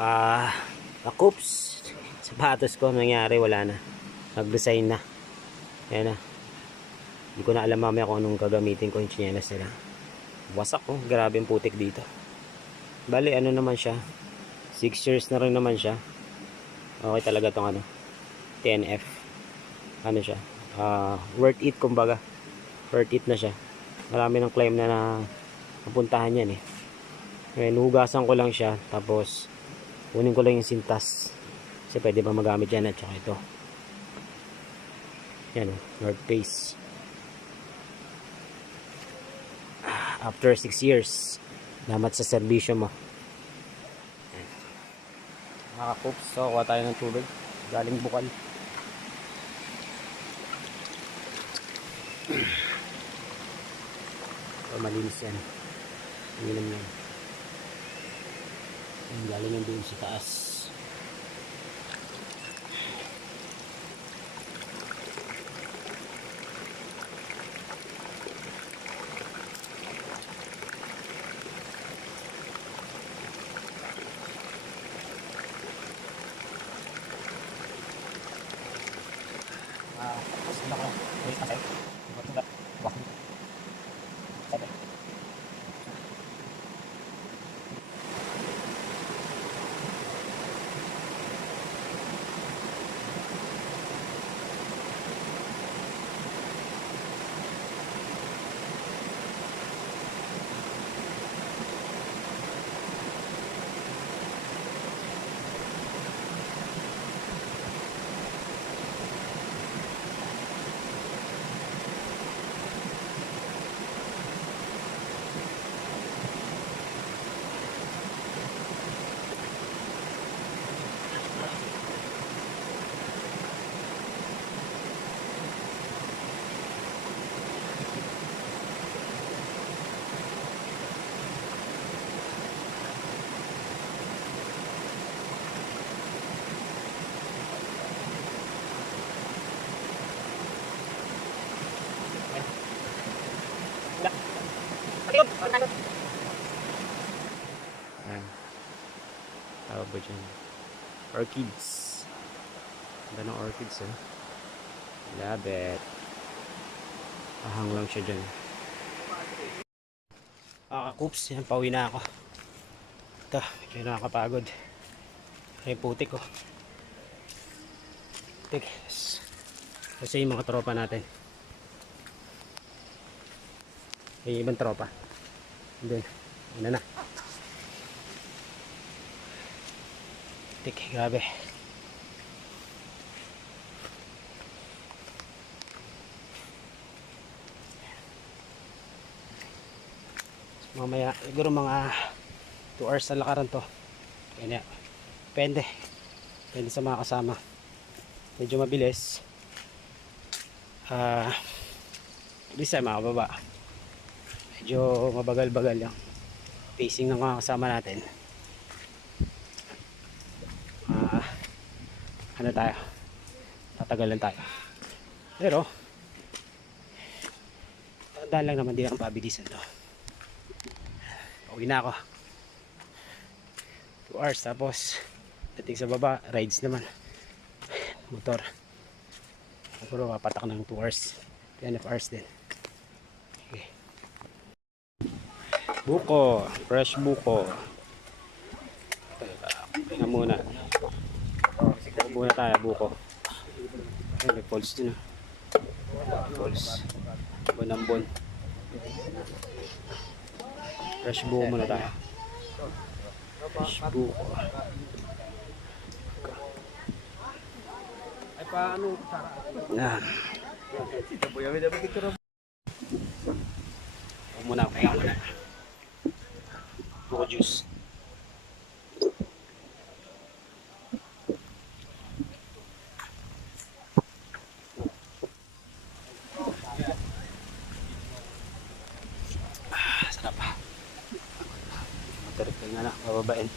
Nakakoops. Sapatos ko nangyari, wala na. Nag-design na. Ayan na. Hindi ko na alam mamaya kung anong gagamitin ko yung tsinelas nila. Wasak oh. Grabe yung putik dito. Bali ano naman siya. 6 years na rin naman siya. Okay talaga tong ano. 10F. Ano siya. Worth it kumbaga. Worth it na siya. Marami ng claim na napuntahan yan eh. Ngayon, hugasan ko lang siya. Tapos, kunin ko lang yung sintas. Kasi pwede ba magamit yan at saka ito. Yan o, North Face. After 6 years, salamat sa serbisyo mo. Nakaka-coops. So, kuha tayo ng tubig. Galing bukal. So, malinis yan. Ininom yan. Galing yan doon sa taas. Ayan. Tawag ba dyan? Orchids. Ganda ng orchids eh. Love it. Ahang lang siya dyan. Coops. Yan, pauwi na ako. Ito, medyo nakakapagod. Ay putik oh. Putik. Kasi yung mga tropa natin. Yung ibang tropa. Doon. Ano na. Tik, grabe. Mamaya, siguro mga 2 hours na lakaran to. Kaya depende. Depende sa mga kasama. Medyo mabilis. Bisa mga baba. Medyo mabagal-bagal yung pacing ng mga kasama natin. Ano tayo? Tatagalan tayo. Pero tandaan lang naman din ang pabilisan to. Pauwi na ako. 2 hours tapos dating sa baba, rides naman. Motor. Siguro papatak ng 2 hours. 10 hours din. Okay. Buko, fresh buko. Tingnan muna. Buko na tayo, buko. Ay, may falls din. Falls. Bonambon. Fresh buko muna tayo. Fresh buko. Ay, paano? Yan. Muna, kaya muna. Buko juice. Sarap. Matarik na lang, bababain.